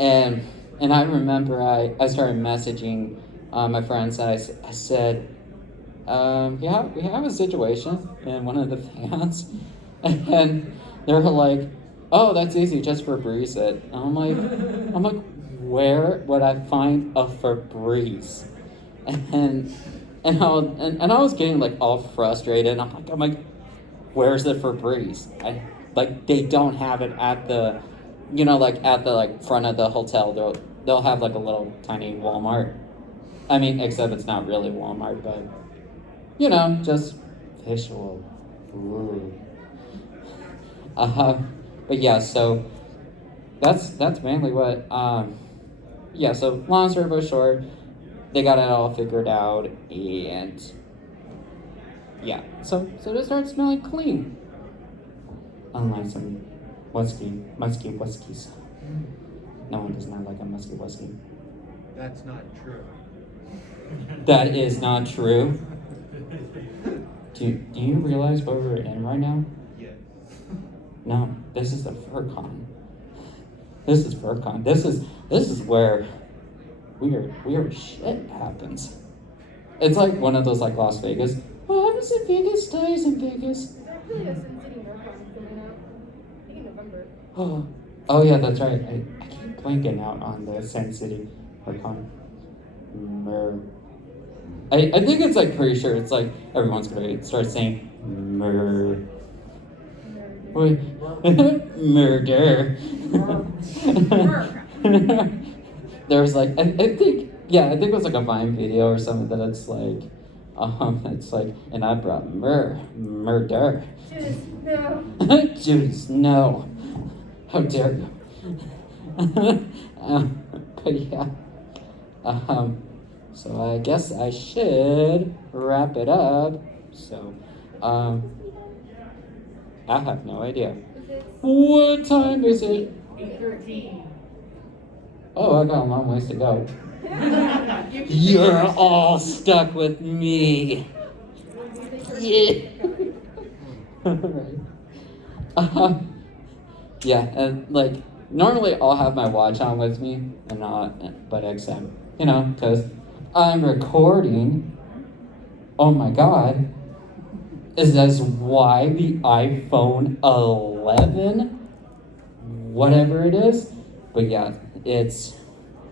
and I remember I started messaging my friends, and I said, yeah, we have a situation in one of the fans, and they were like, oh, that's easy, just Febreze it. And I'm like, where would I find a Febreze? And I was getting like all frustrated. I'm like, where's the Febreze? They don't have it at the, at the front of the hotel. They'll have like a little tiny Walmart. I mean, except it's not really Walmart, but just visual. Ooh. But yeah, so that's mainly what. Yeah, so long story short, they got it all figured out, and yeah, so they started smelling clean. unlike some musky whiskeys. No one does not like a musky whiskey. That's not true. That is not true. Do you realize what we're in right now? Yes. No, this is the FurCon. This is FurCon. This is where weird shit happens. It's like one of those like Las Vegas. What happens in Vegas stays in Vegas. There's actually a Sin City Marathon coming out. I think in November. Oh yeah, that's right. I keep blanking out on the Sin City FurCon. I think it's like pretty sure it's like everyone's gonna start saying murder. Murder. There's like I think it was like a Vine video or something that it's like and I brought murder. Judas, no. Judas, no. How dare you? But yeah. So I guess I should wrap it up. So, I have no idea. What time is it? 8:13. Oh, I got a long ways to go. You're all stuck with me. Yeah. Alright. Yeah, and like normally I'll have my watch on with me and not, but except because I'm recording. Oh my God. Is this why the iPhone 11, whatever it is? But yeah, it's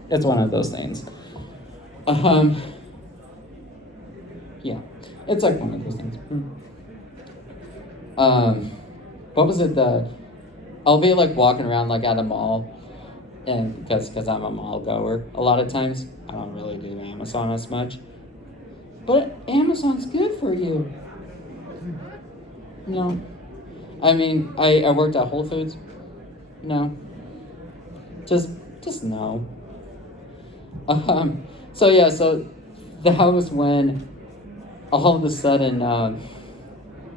one of those things. Yeah, it's like one of those things. What was it? I'll be like walking around like at a mall, and because I'm a mall goer, a lot of times I don't really do Amazon as much. But Amazon's good for you. No. I mean, I worked at Whole Foods. No. Just no. So yeah, so that was when all of a sudden,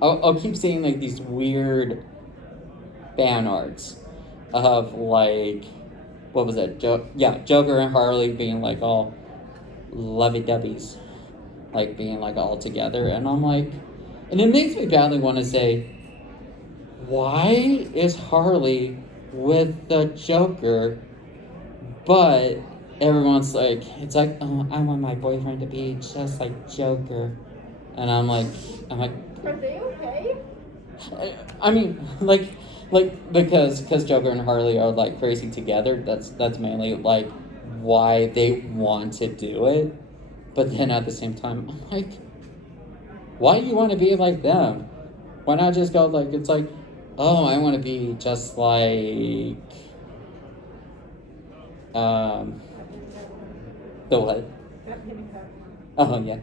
I'll keep seeing like these weird fan arts of like, what was it? Joker and Harley being like all lovey-dovey's, like being like all together, and I'm like, and it makes me badly want to say, why is Harley with the Joker, but everyone's like, it's like, oh, I want my boyfriend to be just like Joker, and I'm like, Are they okay? I mean, like because Joker and Harley are like crazy together. That's mainly like why they want to do it. But then at the same time, I'm like, why do you want to be like them? Why not just go like, it's like, oh, I want to be just like, the what? Oh yeah.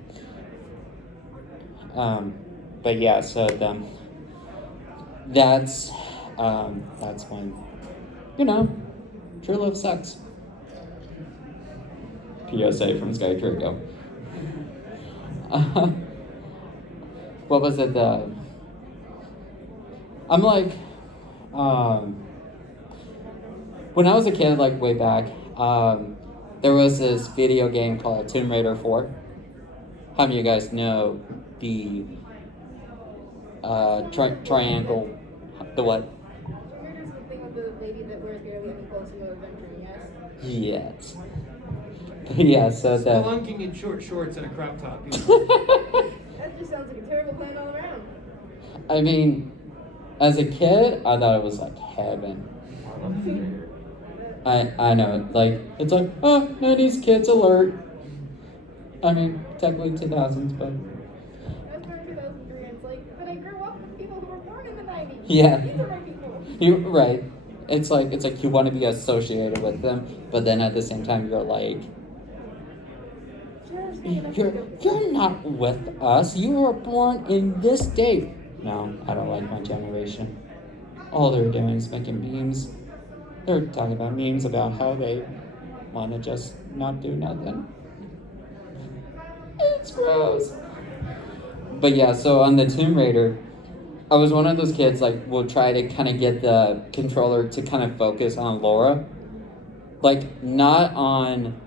But yeah, so that's when, true love sucks. PSA from Sky Draco. What was it? I'm like, when I was a kid, like way back, there was this video game called Tomb Raider 4. How many of you guys know the triangle? The what? There's the thing with the lady that wears barely any clothes to go adventuring, yes? Yes. Yeah, so that. Spelunking in short shorts and a crop top. That just sounds like a terrible plan all around. I mean, as a kid, I thought it was like heaven. I know, like, it's like, oh, 90s kids alert. I mean, technically 2000s, but. I was born in 2003, and it's like, but I grew up with people who were born in the 90s. Yeah. These are my people. You're right. It's like you want to be associated with them, but then at the same time, you're like, you're not with us. You were born in this day. No, I don't like my generation. All they're doing is making memes. They're talking about memes about how they want to just not do nothing. It's gross. But yeah, so on the Tomb Raider, I was one of those kids like will try to kind of get the controller to kind of focus on Laura, like not on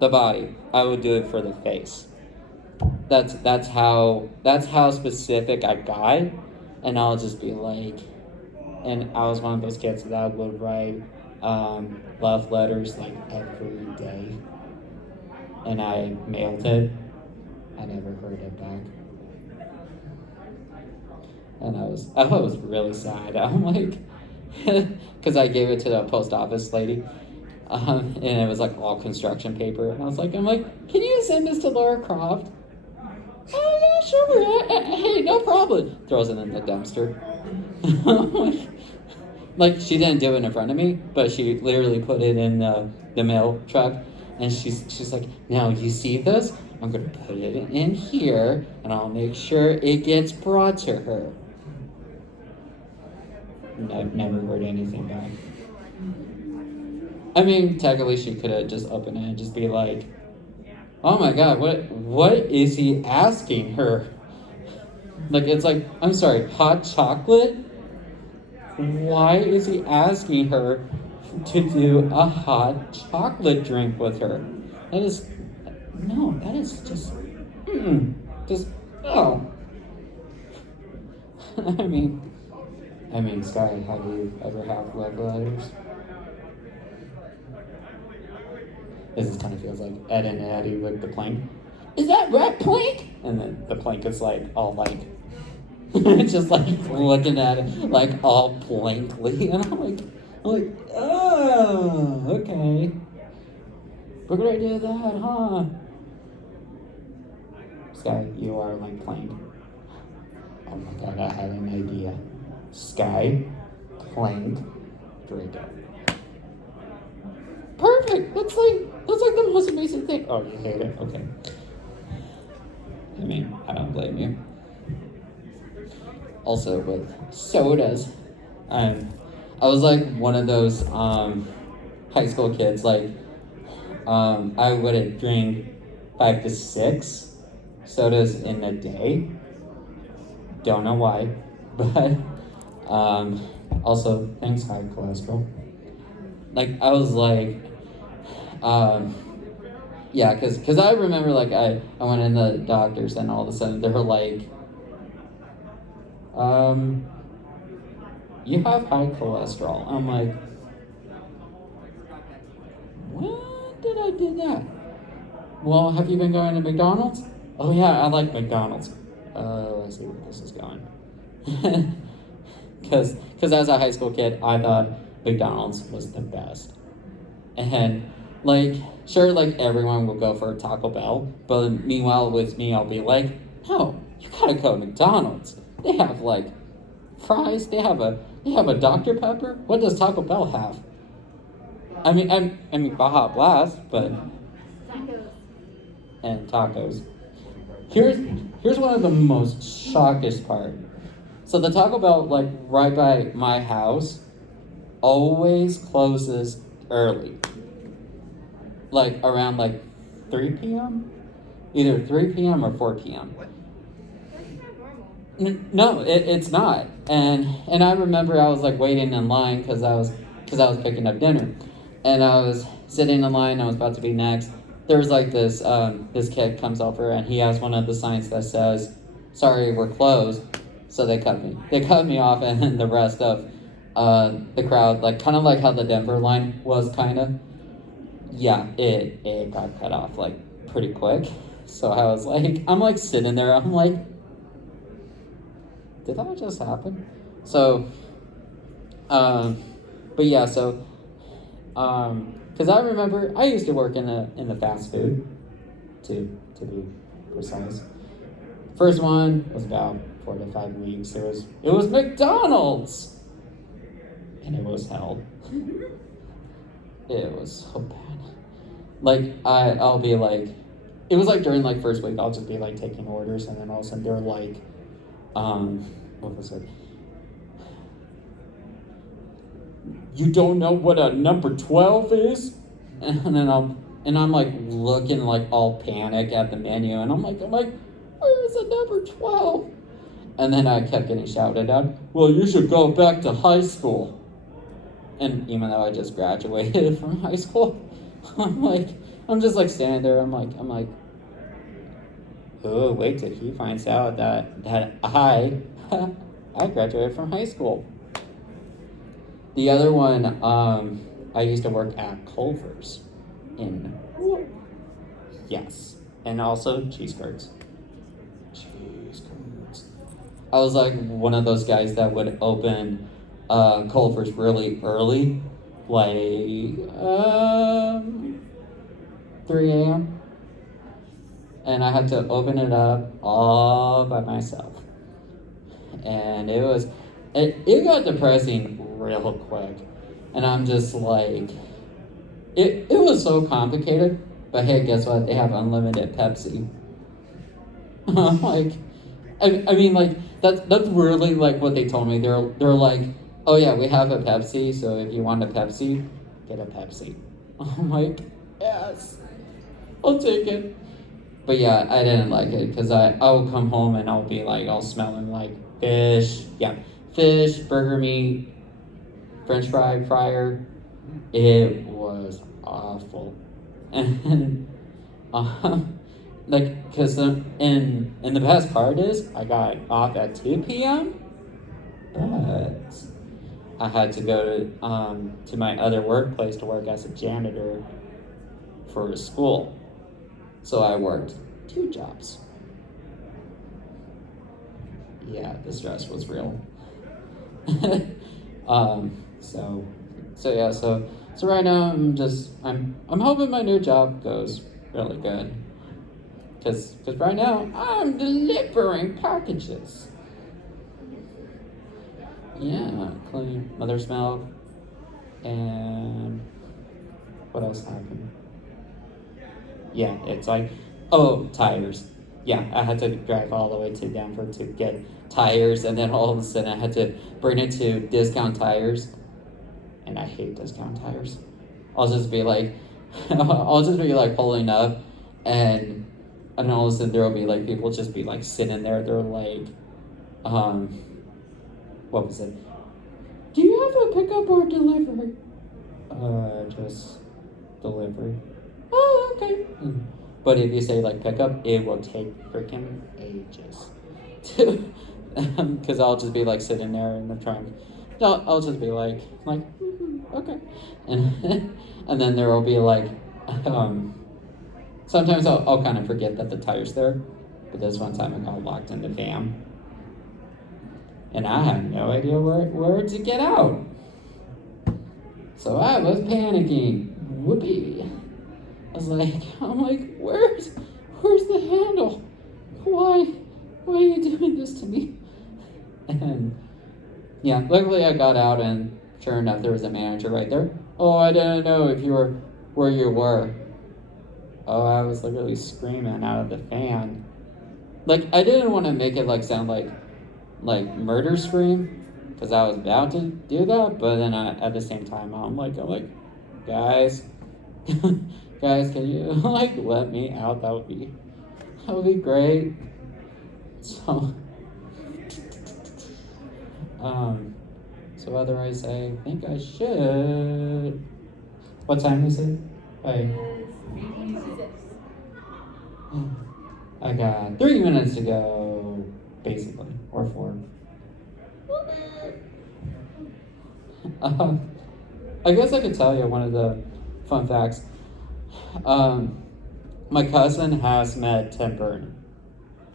the body. I would do it for the face. That's how specific I got, and I'll just be like, and I was one of those kids that would write love letters like every day, and I mailed it. I never heard it back. And I was really sad. I'm like, because I gave it to the post office lady, and it was like all construction paper. And I'm like, can you send this to Laura Croft? Oh yeah, sure. Hey, no problem. Throws it in the dumpster. Like she didn't do it in front of me, but she literally put it in the mail truck, and she's like, now you see this? I'm gonna put it in here, and I'll make sure it gets brought to her. Never heard anything back. I mean, technically, she could have just opened it and just be like, "Oh my God, what is he asking her?" Like it's like, I'm sorry, hot chocolate? Why is he asking her to do a hot chocolate drink with her? That is just no. I mean, Sky, have you ever had love letters? This kind of feels like Ed and Eddie with the plank. Is that right, Plank? And then the plank is like all like, just like looking at it like all blankly, and I'm like, oh, okay. We're gonna do that, huh? Sky, you are like Plank. Oh my God, I had an idea. Sky, Plank, Draco. Perfect. That's like the most amazing thing. Oh, you hate it? Okay. I mean, I don't blame you. Also with sodas, I was like one of those high school kids. Like, I would drink 5 to 6 sodas in a day. Don't know why, but also thanks high cholesterol. Like I was like, yeah, cause I remember like I went in the doctors and all of a sudden they were like, you have high cholesterol. I'm like, when did I do that? Well, have you been going to McDonald's? Oh yeah, I like McDonald's. Oh, I see where this is going. Cause as a high school kid, I thought McDonald's was the best. And like, sure, like everyone will go for Taco Bell, but meanwhile with me, I'll be like, no, you gotta go to McDonald's. They have like fries. They have a Dr. Pepper. What does Taco Bell have? I mean Baja Blast, but Tacos. and tacos. Here's one of the most shockiest part. So the Taco Bell like right by my house always closes early. Like around like 3 p.m. Either 3 p.m. or 4 p.m. No, it's not. And I remember I was like waiting in line because I was picking up dinner, and I was sitting in line. I was about to be next. There was like this kid comes over and he has one of the signs that says, "Sorry, we're closed." So they cut me. They cut me off, and the rest of the crowd, like kind of like how the Denver line was, kind of. Yeah, it got cut off like pretty quick. So I was like, I'm like sitting there. I'm like, did that just happen? So, but yeah, so, because I remember I used to work in the fast food, to be precise. First one was about 4 to 5 weeks. It was McDonald's, and it was hell. It was so bad. Like I'll be like, it was like during like first week I'll just be like taking orders, and then all of a sudden they're like, what was it? You don't know what a number 12 is? And then I'm like looking like all panic at the menu, and I'm like, where is a number 12? And then I kept getting shouted at, well, you should go back to high school. And even though I just graduated from high school, I'm just like standing there, I'm like, oh, wait till he finds out that I graduated from high school. The other one, I used to work at Culver's yes, and also cheese curds. I was like one of those guys that would open Culver's really early, like 3 a.m. And I had to open it up all by myself. And it got depressing real quick. And I'm just like, it was so complicated, but hey, guess what? They have unlimited Pepsi. I'm like, I mean, like, that's really like what they told me. They're like, oh yeah, we have a Pepsi, so if you want a Pepsi, get a Pepsi. I'm like, yes, I'll take it. But yeah, I didn't like it because I will come home and I'll be like, all smelling like fish, burger meat, French fryer. It was awful. And like, because in the best part is I got off at 2 p.m. but I had to go to my other workplace to work as a janitor for a school. So I worked 2 jobs. Yeah, the stress was real. So right now I'm hoping my new job goes really good. Cause right now I'm delivering packages. Yeah, clean mother's milk, and what else happened? Yeah, it's like, oh, tires. Yeah, I had to drive all the way to Denfur to get tires, and then all of a sudden I had to bring it to Discount Tires, and I hate Discount Tires. I'll just be like pulling up, and all of a sudden there will be like people just be like sitting there. They're like, what was it? Do you have a pickup or delivery? Just delivery. Oh, okay. But if you say like pickup, it will take freaking ages. Because I'll just be like sitting there in the trunk. I'll just be like okay. And then there will be like, sometimes I'll kind of forget that the tire's there. But this one time I got locked in the van. And I had no idea where to get out. So I was panicking. Whoopee. I'm like, where's the handle? Why are you doing this to me? And yeah, luckily I got out, and sure enough, there was a manager right there. Oh, I didn't know if you were where you were. Oh, I was literally screaming out of the fan. Like, I didn't want to make it like sound like murder scream, because I was about to do that, but then at the same time I'm like, guys, guys, can you like let me out? That would be great. So otherwise I think I should. What time is it? I got 3 minutes to go, basically, or 4. I guess I could tell you one of the fun facts. My cousin has met Tim Burton,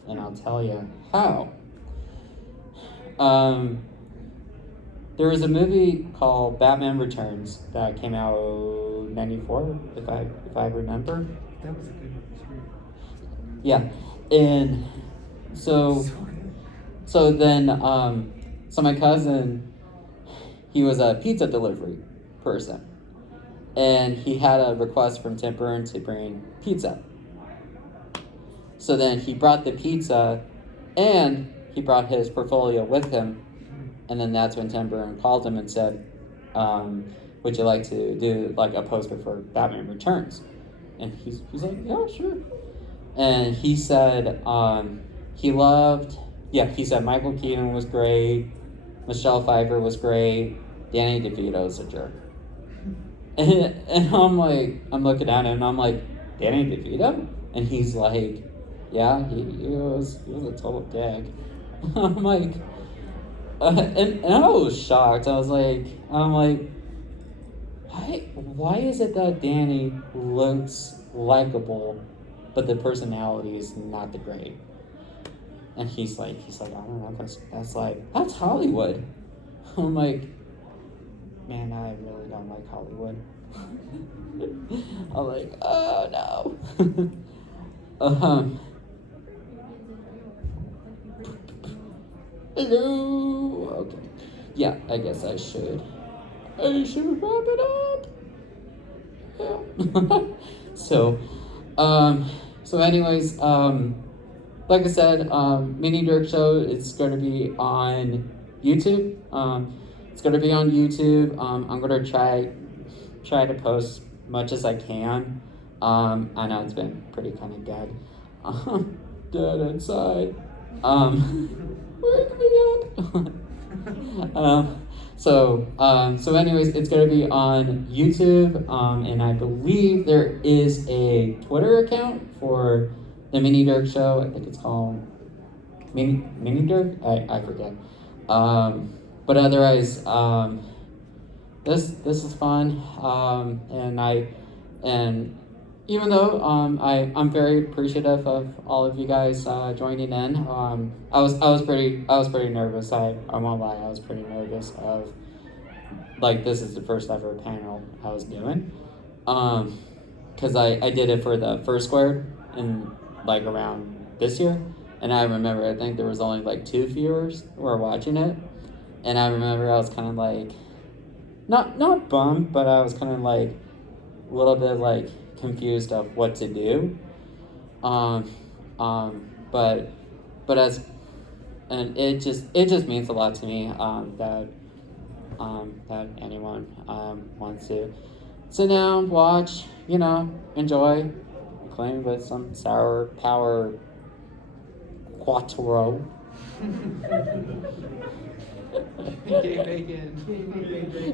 and I'll tell you how. There was a movie called Batman Returns that came out '94, if I remember. That was a good experience. Yeah, and so my cousin, he was a pizza delivery person, and he had a request from Tim Burton to bring pizza. So then he brought the pizza, and he brought his portfolio with him, and then that's when Tim Burton called him and said, would you like to do like a poster for Batman Returns? And he's like, yeah, sure. And he said he loved yeah, he said Michael Keaton was great, Michelle Pfeiffer was great, Danny DeVito's a jerk. And I'm like, I'm looking at him and I'm like, Danny DeVito? And he's like, yeah, he was a total dick. I'm like, and I was shocked. I'm like, why is it that Danny looks likable, but the personality is not the great? And he's like, I don't know, that's Hollywood. I'm like, man, I really don't like Hollywood. I'm like, oh no. Hello. Okay. Yeah, I guess I should wrap it up. Yeah. So anyways, like I said, Mini Derg Show, it's going to be on YouTube. It's going to be on YouTube. I'm going to try to post much as I can. I know it's been pretty kind of dead. Dead inside. Wake me up. So anyways, it's going to be on YouTube. And I believe there is a Twitter account for the Mini Derg Show. I think it's called Mini Derg? I forget. But otherwise, this is fun. And even though I'm very appreciative of all of you guys joining in. I was pretty nervous. I won't lie. I was pretty nervous of, like, this is the first ever panel I was doing. Because I did it for the first squared in like around this year, and I remember I think there was only like 2 viewers who were watching it, and I remember I was kind of like not bummed, but I was kind of like a little bit like confused of what to do. But as and it just means a lot to me that anyone wants to sit down, watch, enjoy, playing with some sour power quattro.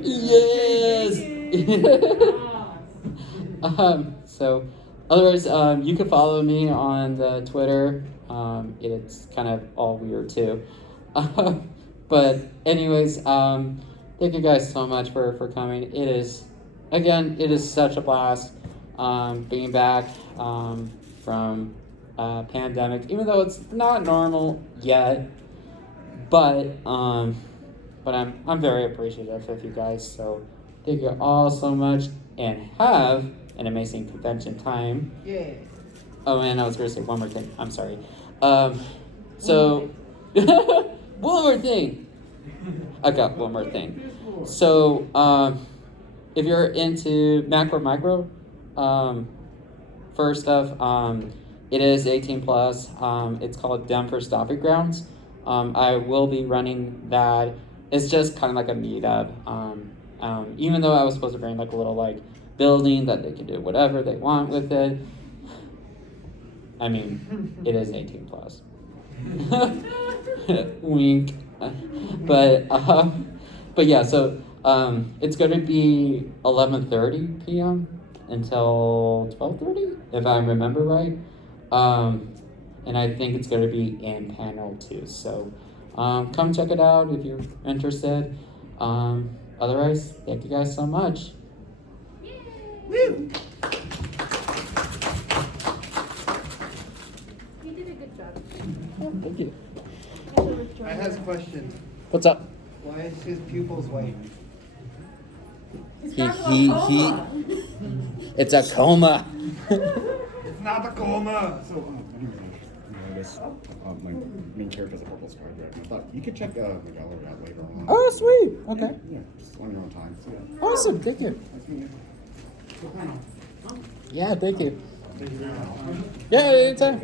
Yes. So otherwise, you can follow me on the Twitter. It's kind of all weird too. But anyways, thank you guys so much for coming. It is such a blast being back from pandemic, even though it's not normal yet. But I'm very appreciative of you guys. So thank you all so much, and have an amazing convention time. Yeah. Oh, and I was going to say one more thing. I'm sorry. So one more thing. I got one more thing. So if you're into macro micro first stuff, it is 18 plus. It's called Denfur Stomping Grounds. I will be running that. It's just kind of like a meetup. Even though I was supposed to bring like a little like building that they can do whatever they want with it. I mean, it is 18 plus. Wink. But yeah, so it's going to be 11:30 p.m. until 12:30, if I remember right. And I think it's going to be in panel 2. So come check it out if you're interested. Otherwise, thank you guys so much. Woo! You did a good job. Oh, thank you. I has a question. What's up? Why is his pupils white? He it's a coma. It's not a coma. So, my main character is a purple sky dragon. I thought you could check the gallery out later on. Oh, sweet. Okay. Yeah, just on your own time. So, yeah. Awesome. Thank you. Nice meeting you. Yeah, thank you. Yeah, anytime.